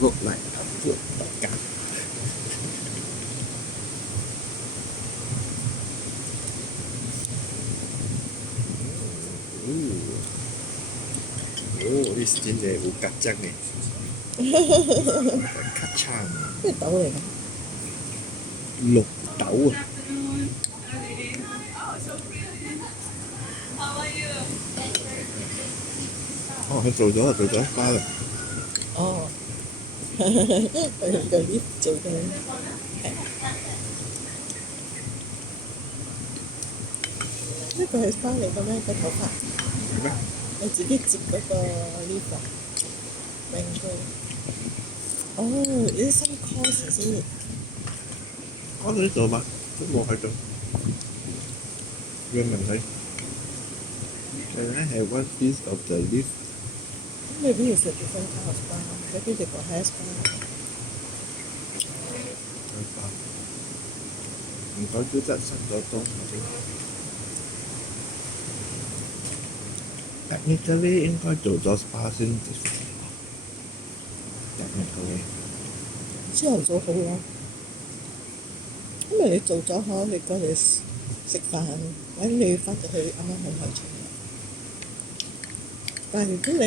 look like a good burger. Ooh. Oh, this thing there, Kachang này. Kachang. 咩豆嚟㗎？綠豆啊！哦，佢做咗一包啦。哦，佢有啲做嘅係呢個係 SPA 嚟嘅咩？個頭髮係咩？你自己接嗰個 leaf 啊，mango。哦，is it some course is it？講到呢度嘛，都冇喺度。要問佢，Can I have one piece of the leaf？ Maybe it's a different kind of spa. Maybe they got hair spa. 唔該，都得新咗多啲。Technically 應該做咗 SPA 先至 technically。朝頭早好咯，因為你做咗可你過嚟食飯，或者你翻到去啱啱好開場。但係如果你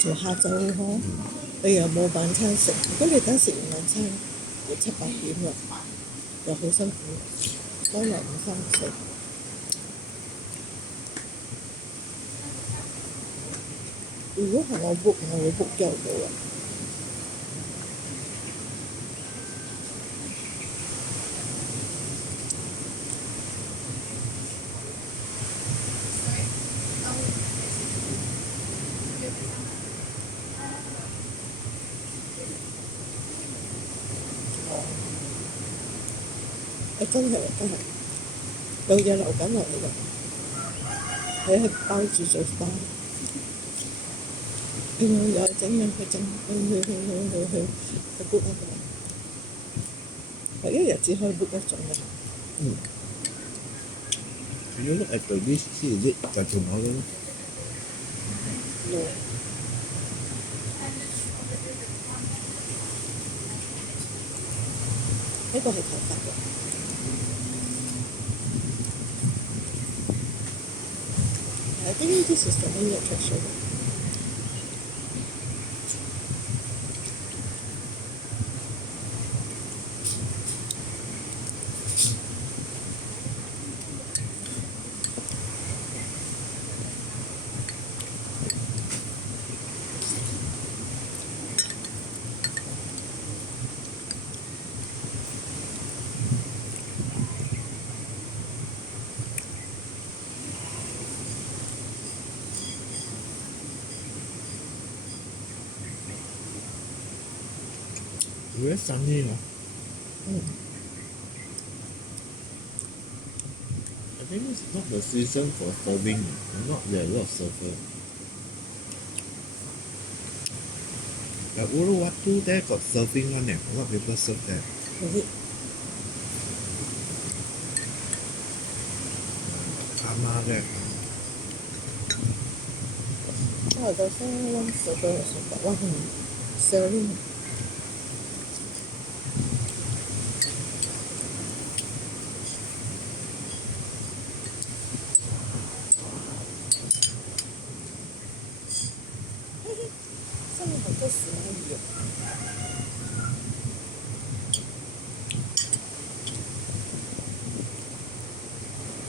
做下晝可，你又冇晚餐食，如果你等食完晚餐要7、8點啦，又好辛苦，攞嚟5、3、4。如果係我 book，我會 book 朝頭早啊。真係有嘢流緊落嚟㗎，佢係包住做包，然後又整樣去整去 book 一個，係一日只可以 book 一種嘅。You look at the list, see is it for tomorrow? No. 呢個係頭髮嘅。I think this is the main attraction. Very sunny, huh? I think it's not the season for surfing. Not there a lot of surfer. But Uluwatu there got surfing one. A lot of people surf there. Is it? Kama there. Oh, there's one surfer also, but one sailing. Some of the